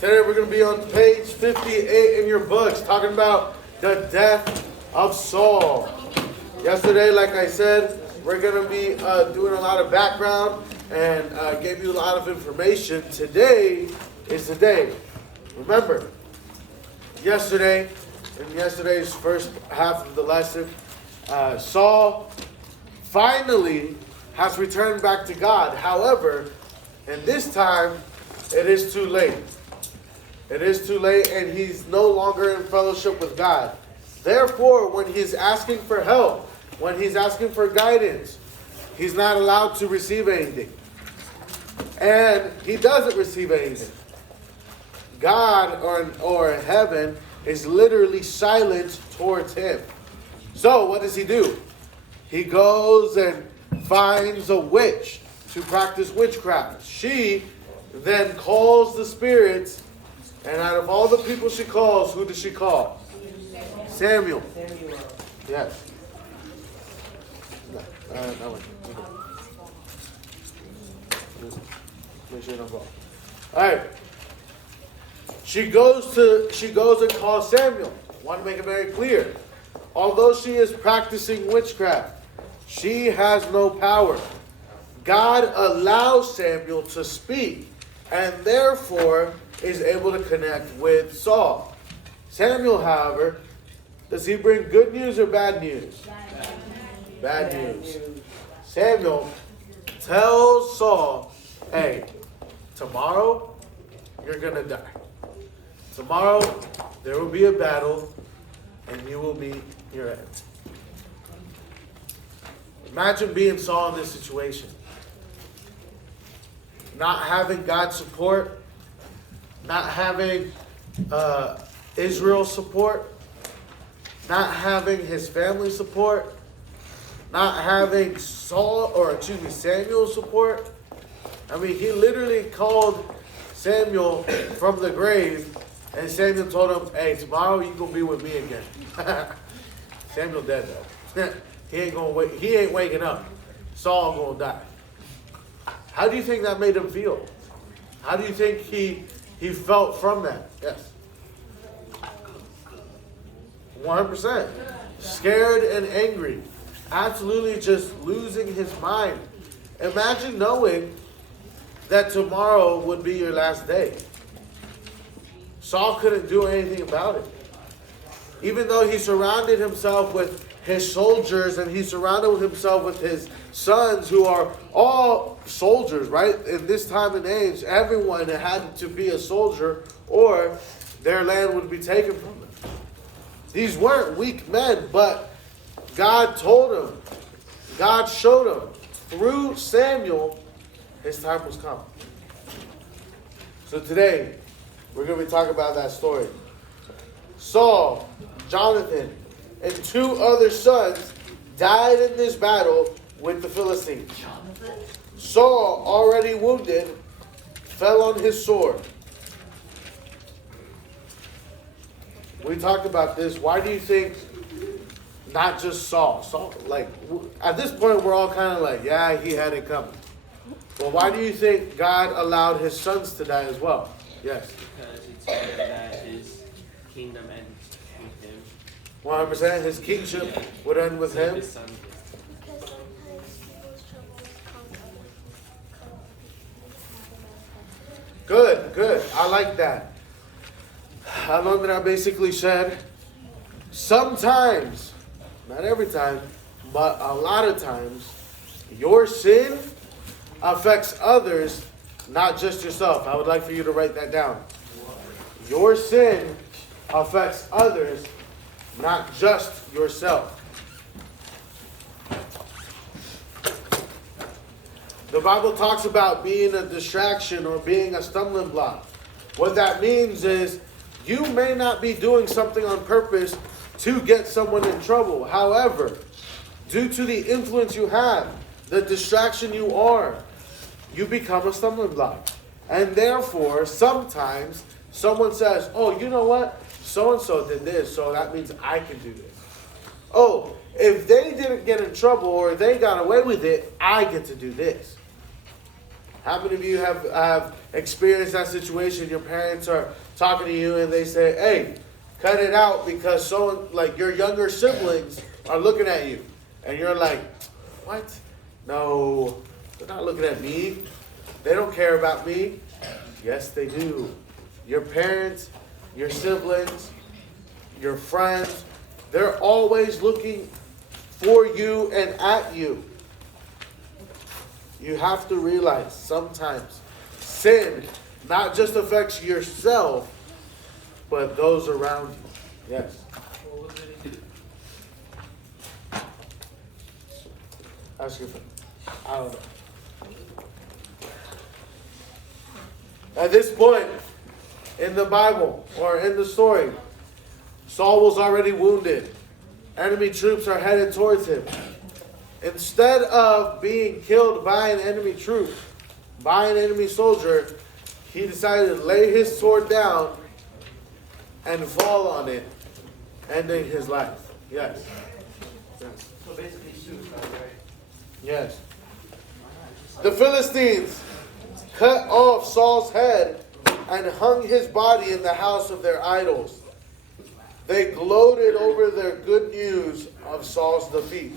Today we're going to be on page 58 in your books, talking about the death of Saul. Yesterday, like I said, we're going to be doing a lot of background and gave you a lot of information. Today is the day. Remember, yesterday, in yesterday's first half of the lesson, Saul finally has returned back to God. However, and this time, it is too late. It is too late, and he's no longer in fellowship with God. Therefore, when he's asking for help, when he's asking for guidance, he's not allowed to receive anything. And he doesn't receive anything. God or heaven is literally silent towards him. So what does he do? He goes and finds a witch to practice witchcraft. She then calls the spirits, and out of all the people she calls, who does she call? Samuel. Yes. That one. Make sure you don't fall. All right. She goes and calls Samuel. I want to make it very clear. Although she is practicing witchcraft, she has no power. God allows Samuel to speak, and therefore is able to connect with Saul. Samuel, however, does he bring good news or bad news? Bad news. Samuel tells Saul, hey, tomorrow you're going to die. Tomorrow there will be a battle and you will meet your end. Imagine being Saul in this situation. Not having God's support, not having Israel's support, not having his family support, not having Samuel's support. I mean, he literally called Samuel from the grave, and Samuel told him, hey, tomorrow you're going to be with me again. Samuel dead though. He ain't waking up. Saul going to die. How do you think that made him feel? How do you think he felt from that? Yes. 100%. Scared and angry. Absolutely just losing his mind. Imagine knowing that tomorrow would be your last day. Saul couldn't do anything about it. Even though he surrounded himself with his soldiers and he surrounded himself with his sons who are all soldiers, right? In this time and age, everyone had to be a soldier or their land would be taken from them. These weren't weak men, but God told him, God showed him through Samuel, his time was come. So today, we're going to be talking about that story. Saul, Jonathan, and two other sons died in this battle with the Philistines. Saul, already wounded, fell on his sword. We talked about this. Why do you think not just Saul? Saul, like, at this point, we're all kind of like, yeah, he had it coming. Well, why do you think God allowed his sons to die as well? Yes. Because he told him that his kingdom ends with him. 100%. His kingship would end with him. His son. Because sometimes people's troubles come. Good. I like that. I love that I basically said, sometimes, not every time, but a lot of times, your sin affects others, not just yourself. I would like for you to write that down. Your sin affects others, not just yourself. The Bible talks about being a distraction or being a stumbling block. What that means is you may not be doing something on purpose to get someone in trouble. However, due to the influence you have, the distraction you are, you become a stumbling block. And therefore, sometimes someone says, oh, you know what? So-and-so did this, so that means I can do this. Oh, if they didn't get in trouble or they got away with it, I get to do this. How many of you have experienced that situation? Your parents are talking to you and they say, hey, cut it out because like your younger siblings are looking at you. And you're like, what? No, they're not looking at me. They don't care about me. Yes, they do. Your parents, your siblings, your friends, they're always looking for you and at you. You have to realize sometimes sin not just affects yourself, but those around you. Yes. Ask your friend. I don't know. At this point in the Bible or in the story, Saul was already wounded. Enemy troops are headed towards him. Instead of being killed by an enemy troop, by an enemy soldier, he decided to lay his sword down and fall on it, ending his life. Yes. Yes. So basically suicide, right? Yes. The Philistines cut off Saul's head and hung his body in the house of their idols. They gloated over their good news of Saul's defeat.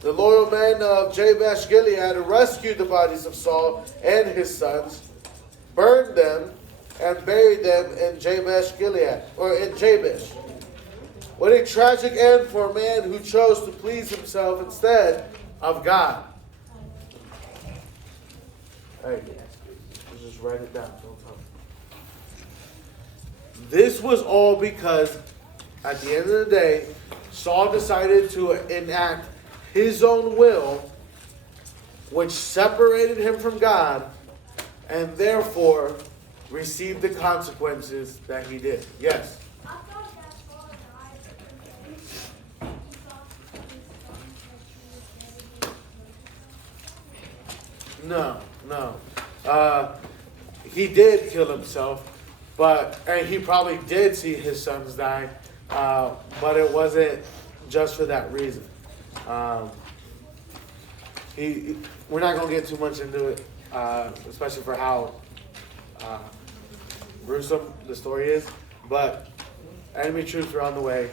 The loyal men of Jabesh Gilead rescued the bodies of Saul and his sons, burned them, and buried them in Jabesh Gilead, or in Jabesh. What a tragic end for a man who chose to please himself instead of God. Hey, just write it down. Don't tell me. This was all because at the end of the day, Saul decided to enact his own will, which separated him from God, and therefore received the consequences that he did. Yes. No. He did kill himself, and he probably did see his sons die, but it wasn't just for that reason. We're not going to get too much into it, especially for how gruesome the story is, but enemy troops were on the way.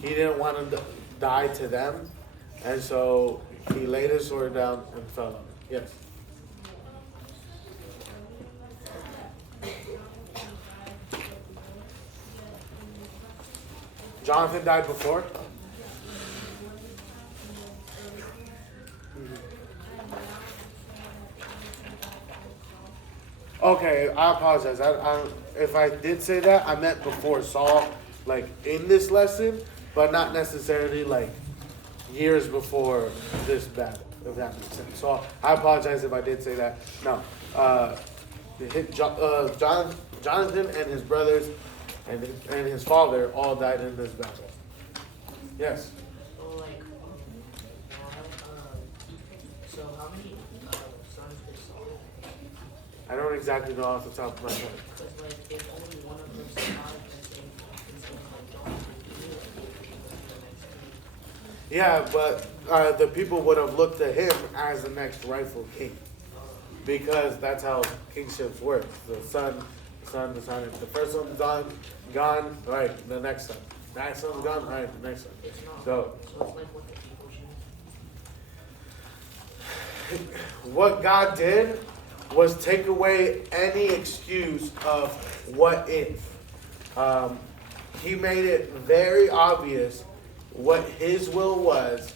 He didn't want to die to them, and so he laid his sword down and fell on it. Yes. Jonathan died before? Okay, I apologize. If I did say that, I meant before Saul, like in this lesson, but not necessarily like years before this battle, if that makes sense. So I apologize if I did say that. No. Jonathan and his brothers and his father all died in this battle. Yes. So how many sons did Saul have? I don't exactly know off the top of my head. Because like if only one of them survived and saying like Jonathan, Yeah, but the people would have looked at him as the next rightful king, because that's how kingships work. The son, the first one's gone, right? The next son. Next one's gone, right? The next one. it's not. So So it's like what the people should. what God did was take away any excuse of what if. He made it very obvious what his will was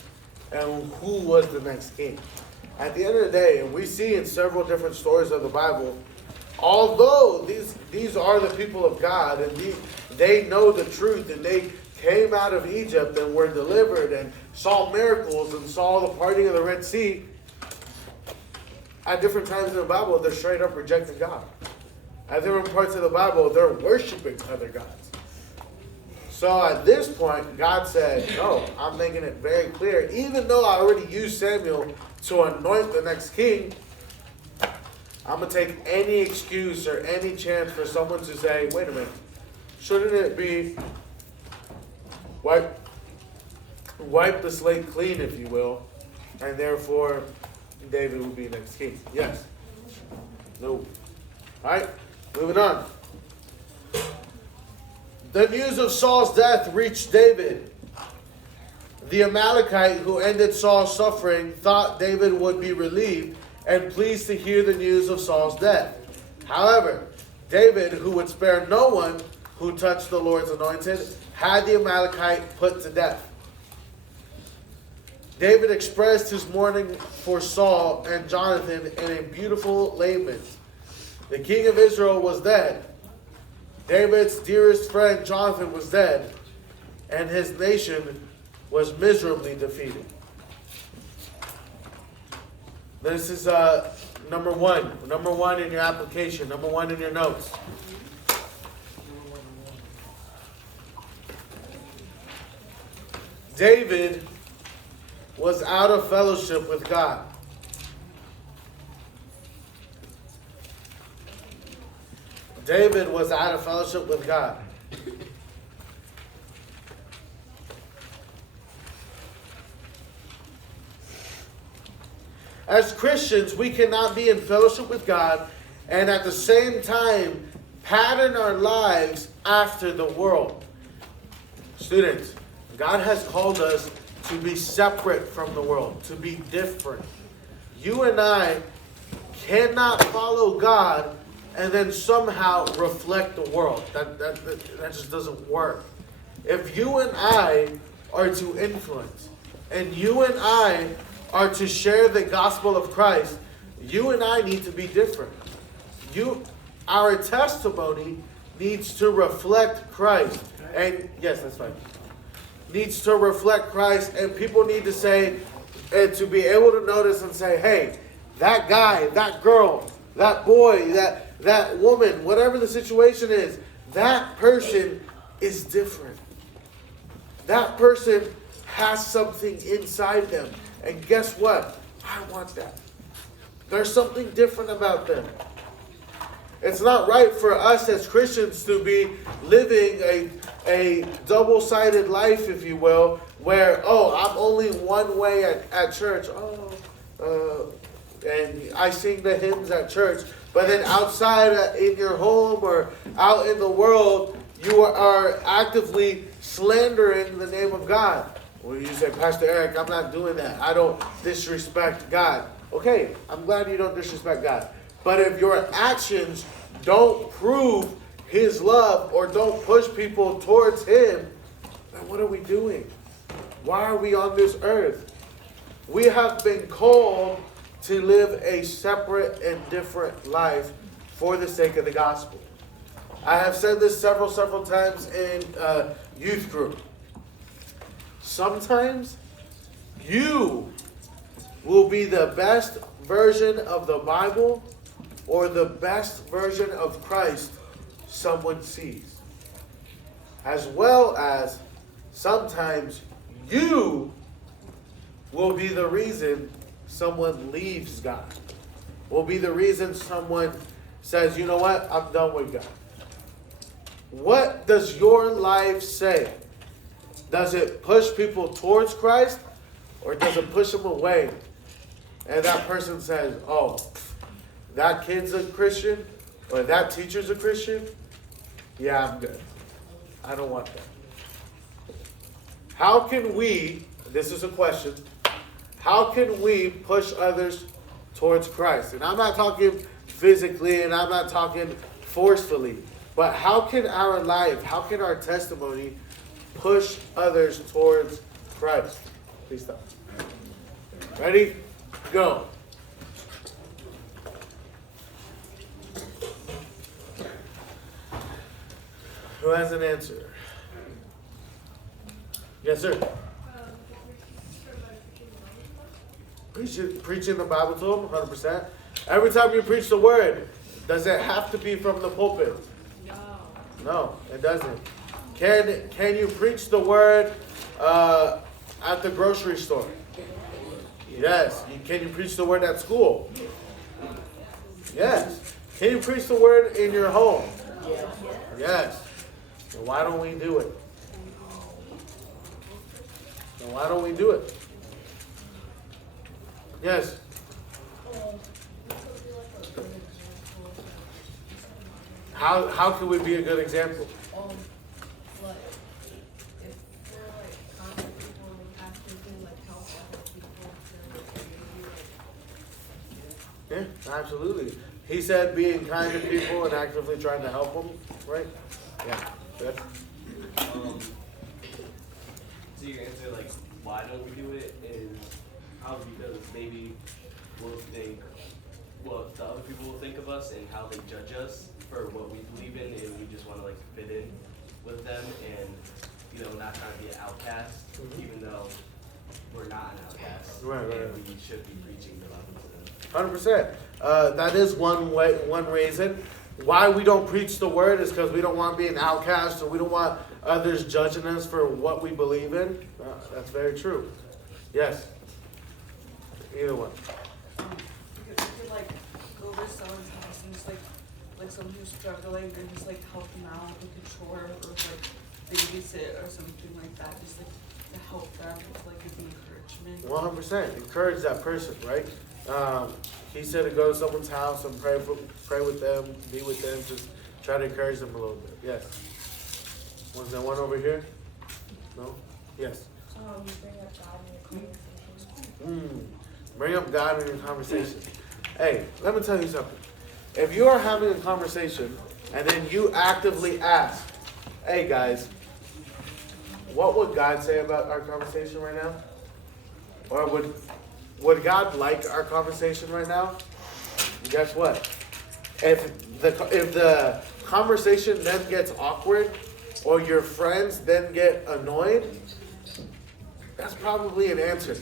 and who was the next king. At the end of the day, and we see in several different stories of the Bible, although these are the people of God and they know the truth and they came out of Egypt and were delivered and saw miracles and saw the parting of the Red Sea, at different times in the Bible, they're straight up rejecting God. At different parts of the Bible, they're worshiping other gods. So at this point, God said, no, I'm making it very clear. Even though I already used Samuel to anoint the next king, I'm going to take any excuse or any chance for someone to say, wait a minute, shouldn't it be wipe the slate clean, if you will, and therefore David will be next king? Yes. No. Alright, moving on. The news of Saul's death reached David. The Amalekite who ended Saul's suffering thought David would be relieved and pleased to hear the news of Saul's death. However, David, who would spare no one who touched the Lord's anointed, had the Amalekite put to death. David expressed his mourning for Saul and Jonathan in a beautiful lament. The king of Israel was dead. David's dearest friend Jonathan was dead, and his nation was miserably defeated. This is number one. Number one in your application. Number one in your notes. David was out of fellowship with God. David was out of fellowship with God. As Christians, we cannot be in fellowship with God and at the same time pattern our lives after the world. Students, God has called us to be separate from the world, to be different. You and I cannot follow God and then somehow reflect the world. That just doesn't work. If you and I are to influence, and you and I are to share the gospel of Christ, you and I need to be different. Our testimony needs to reflect Christ. And yes, that's fine. Needs to reflect Christ, and people need to say, and to be able to notice and say, hey, that guy, that girl, that boy, that woman, whatever the situation is, that person is different. That person has something inside them. And guess what? I want that. There's something different about them. It's not right for us as Christians to be living a double-sided life, if you will, where, I'm only one way at church. And I sing the hymns at church. But then outside in your home or out in the world, you are actively slandering the name of God. Well, you say, Pastor Eric, I'm not doing that. I don't disrespect God. Okay, I'm glad you don't disrespect God. But if your actions don't prove His love or don't push people towards Him, then what are we doing? Why are we on this earth? We have been called to live a separate and different life for the sake of the gospel. I have said this several times in youth group. Sometimes you will be the best version of the Bible or the best version of Christ someone sees. As well as sometimes you will be the reason someone leaves God. Will be the reason someone says, you know what, I'm done with God. What does your life say? Does it push people towards Christ or does it push them away? And that person says, that kid's a Christian or that teacher's a Christian? Yeah, I'm good. I don't want that. How can we, this is a question, how can we push others towards Christ? And I'm not talking physically and I'm not talking forcefully, but how can our life, how can our testimony push others towards Christ? Please stop. Ready? Go. Who has an answer? Yes, sir. Preaching the Bible to them, 100%. Every time you preach the word, does it have to be from the pulpit? No, it doesn't. Can you preach the word at the grocery store? Yes. Can you preach the word at school? Yes. Can you preach the word in your home? Yes. Then why don't we do it? Then why don't we do it? Yes. How can we be a good example? Like, if we're like kind to people and we actively like help other people to maybe like, Yeah, absolutely. He said being kind to people and actively trying to help them, right? Yeah. Good. So your answer, like, why don't we do it is probably because maybe we'll think what the other people will think of us and how they judge us for what we believe in, and we just want to like fit in with them and not trying to be an outcast, even though we're not an outcast. Right. And we should be preaching the Bible to them. 100%. That is one reason why we don't preach the word is because we don't want to be an outcast, or we don't want others judging us for what we believe in. That's very true. Yes. Either one. because you could like go over to someone's house and just like someone who's struggling and just like help them out with a chore or like babysit or something like that, just like to help them with like an encouragement. 100%. Encourage that person, right? He said to go to someone's house and pray with them, be with them, just try to encourage them a little bit. Yes. Was there one over here? No? Yes. You bring up God in your conversation. Bring up God in your conversation. Hey, let me tell you something. If you are having a conversation and then you actively ask, hey guys, what would God say about our conversation right now? Or would God like our conversation right now? Guess what? If the conversation then gets awkward, or your friends then get annoyed, that's probably an answer.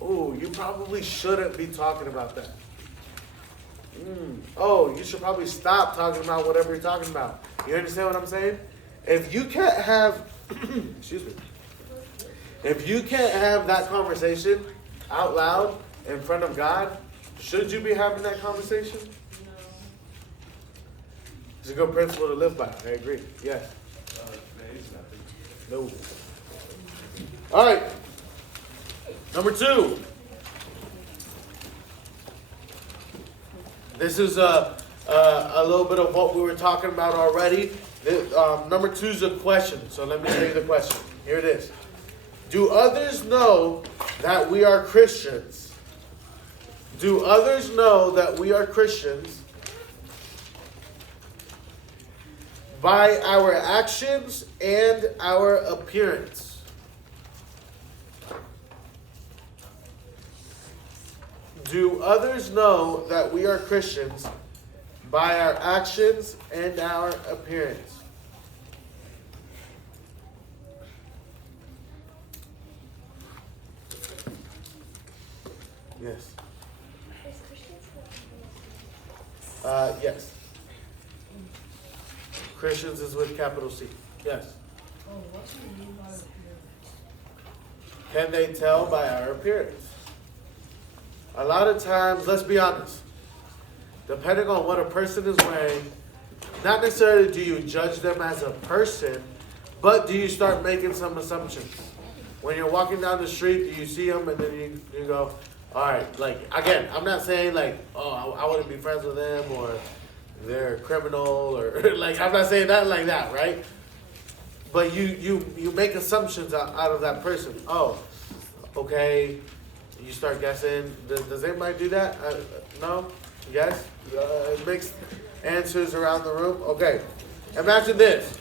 Oh, you probably shouldn't be talking about that. Oh, you should probably stop talking about whatever you're talking about. You understand what I'm saying? If you can't have, excuse me, if you can't have that conversation out loud in front of God, should you be having that conversation? It's a good principle to live by. I agree. Yes. No. All right. Number 2. This is a little bit of what we were talking about already. Number 2 is a question. So let me tell you the question. Here it is. Do others know that we are Christians? Do others know that we are Christians by our actions and our appearance? Do others know that we are Christians by our actions and our appearance? Yes. Is Christians Yes. Christians is with capital C. Yes. Oh, what do you mean by appearance? Can they tell by our appearance? A lot of times, let's be honest, depending on what a person is wearing, not necessarily do you judge them as a person, but do you start making some assumptions? When you're walking down the street, do you see them and then you go, all right, like, again, I'm not saying like, oh, I wouldn't be friends with them or they're a criminal or like, I'm not saying that like that, right? But you make assumptions out of that person. Oh, okay. You start guessing. Does anybody do that? No? Yes? Mixed answers around the room? Okay. Imagine this.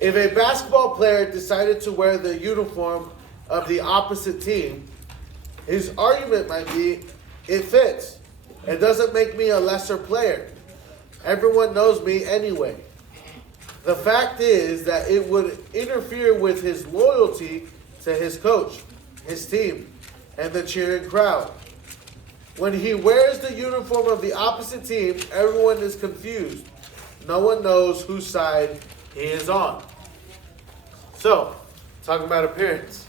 If a basketball player decided to wear the uniform of the opposite team, his argument might be, it fits. It doesn't make me a lesser player. Everyone knows me anyway. The fact is that it would interfere with his loyalty to his coach, his team, and the cheering crowd. When he wears the uniform of the opposite team, everyone is confused. No one knows whose side he is on. So, talking about appearance.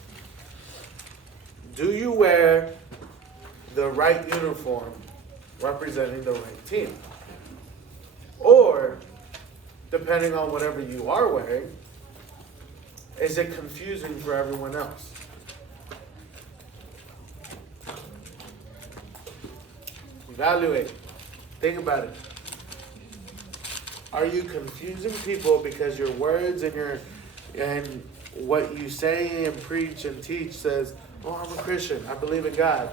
Do you wear the right uniform representing the right team? Or, depending on whatever you are wearing, is it confusing for everyone else? Evaluate. Think about it. Are you confusing people because your words and what you say and preach and teach says, "Oh, I'm a Christian. I believe in God."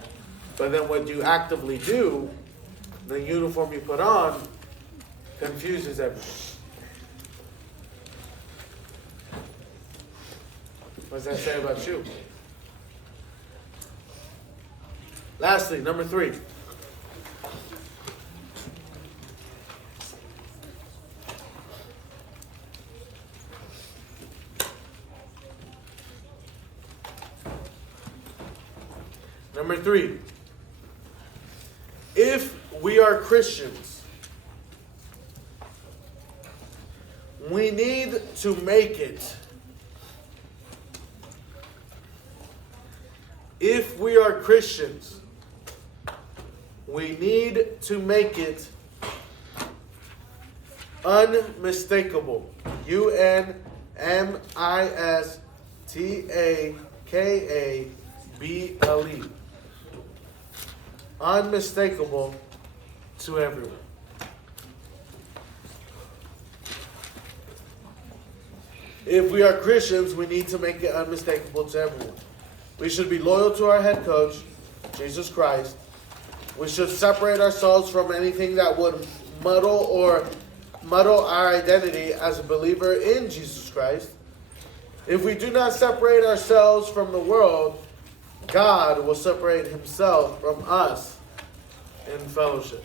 But then what you actively do, the uniform you put on, confuses everything. What does that say about you? Lastly, number 3. Number 3. If we are Christians, we need to make it. If we are Christians, we need to make it unmistakable. UNMISTAKABLE. Unmistakable to everyone. If we are Christians, we need to make it unmistakable to everyone. We should be loyal to our head coach, Jesus Christ. We should separate ourselves from anything that would muddle our identity as a believer in Jesus Christ. If we do not separate ourselves from the world, God will separate himself from us in fellowship.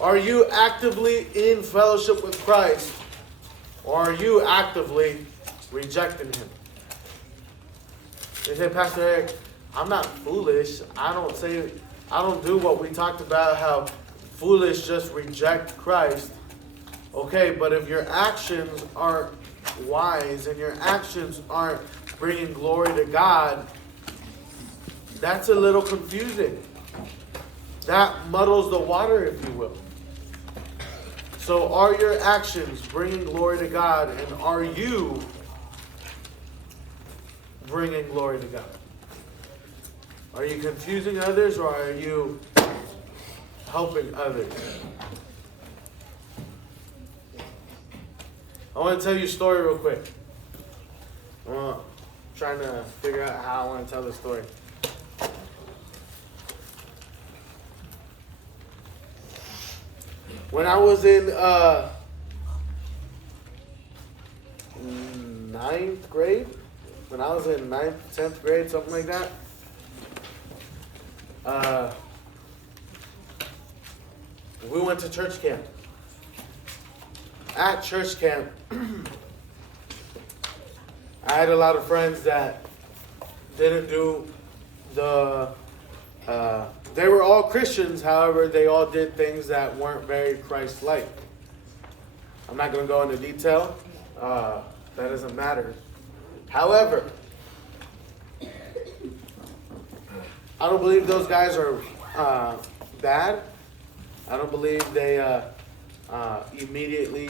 Are you actively in fellowship with Christ, or are you actively rejecting him? They say, "Pastor Eric, I'm not foolish. I don't do what we talked about, how foolish just reject Christ." Okay, but if your actions aren't wise and your actions aren't bringing glory to God, that's a little confusing. That muddles the water, if you will. So are your actions bringing glory to God, and are you bringing glory to God? Are you confusing others, or are you helping others? I want to tell you a story real quick. I'm trying to figure out how I want to tell the story. When I was in 9th grade, when I was in 9th, 10th grade, something like that, we went to church camp. At church camp, I had a lot of friends that didn't do they were all Christians, however, they all did things that weren't very Christ-like. I'm not going to go into detail. That doesn't matter. However, I don't believe those guys are bad. I don't believe they immediately,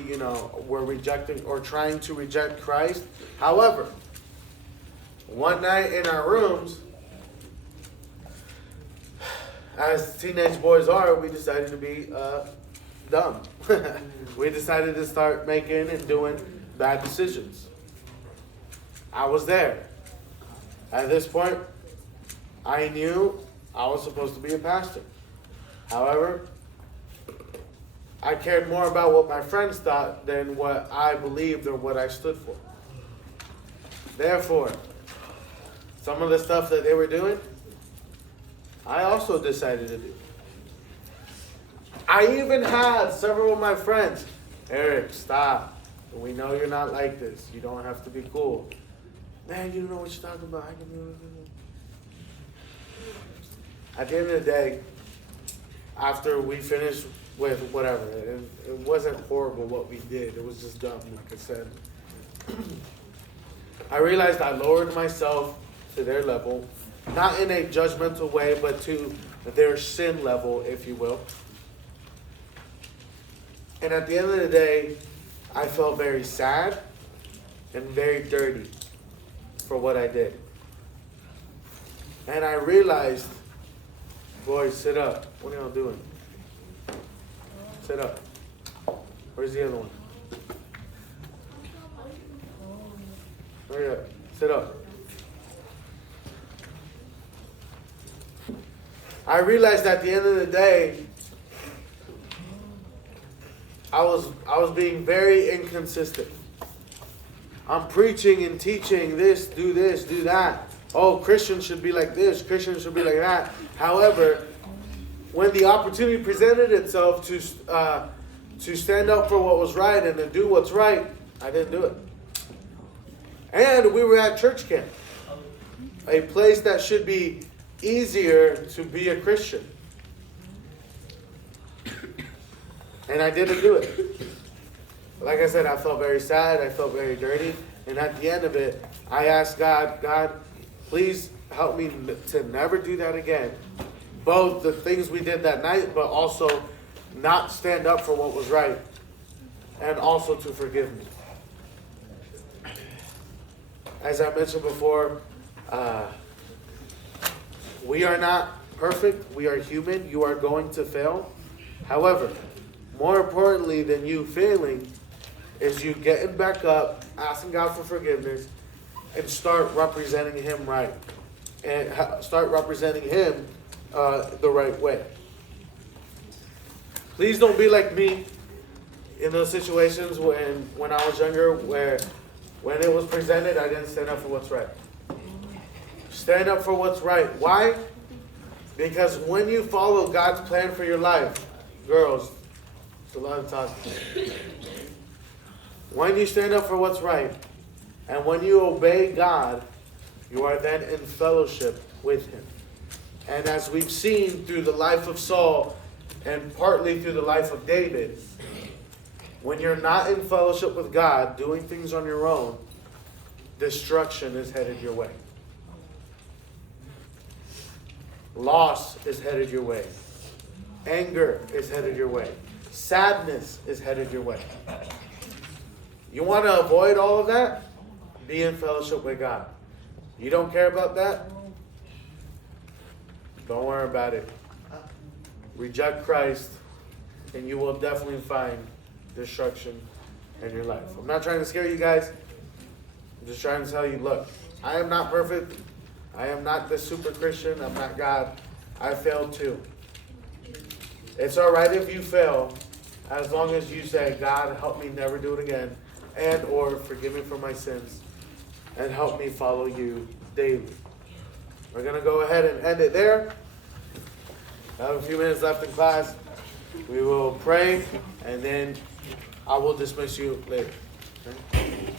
were rejecting or trying to reject Christ. However, one night in our rooms, as teenage boys are, we decided to be dumb. We decided to start making and doing bad decisions. I was there. At this point, I knew I was supposed to be a pastor. However, I cared more about what my friends thought than what I believed or what I stood for. Therefore, some of the stuff that they were doing, I also decided to do. I even had several of my friends, "Eric, stop. We know you're not like this. You don't have to be cool." "Man, you don't know what you're talking about. I can do it." At the end of the day, after we finished with whatever, it wasn't horrible what we did. It was just dumb, like I said. I realized I lowered myself to their level, not in a judgmental way, but to their sin level, if you will. And at the end of the day, I felt very sad and very dirty for what I did. And I realized, boys, sit up. What are y'all doing? Sit up. Where's the other one? Hurry up. Sit up. I realized at the end of the day, I was being very inconsistent. I'm preaching and teaching this, do that. Oh, Christians should be like this, Christians should be like that. However, when the opportunity presented itself to stand up for what was right and to do what's right, I didn't do it. And we were at church camp, a place that should be easier to be a Christian. And I didn't do it. Like I said, I felt very sad. I felt very dirty. And at the end of it, I asked God, please help me to never do that again. Both the things we did that night, but also not stand up for what was right. And also to forgive me. As I mentioned before, we are not perfect. We are human. You are going to fail. However, more importantly than you failing is you getting back up, asking God for forgiveness, and start representing Him right. And start representing Him the right way. Please don't be like me in those situations when I was younger where when it was presented, I didn't stand up for what's right. Stand up for what's right. Why? Because when you follow God's plan for your life, girls, it's a lot of talking. When you stand up for what's right, and when you obey God, you are then in fellowship with Him. And as we've seen through the life of Saul, and partly through the life of David, when you're not in fellowship with God, doing things on your own, destruction is headed your way. Loss is headed your way. Anger is headed your way. Sadness is headed your way. You want to avoid all of that? Be in fellowship with God. You don't care about that? Don't worry about it. Reject Christ, and you will definitely find destruction in your life. I'm not trying to scare you guys. I'm just trying to tell you, look, I am not perfect. I am not the super Christian. I'm not God. I failed too. It's all right if you fail, as long as you say, God, help me never do it again, and or forgive me for my sins, and help me follow you daily. We're going to go ahead and end it there. I have a few minutes left in class. We will pray, and then I will dismiss you later. Okay?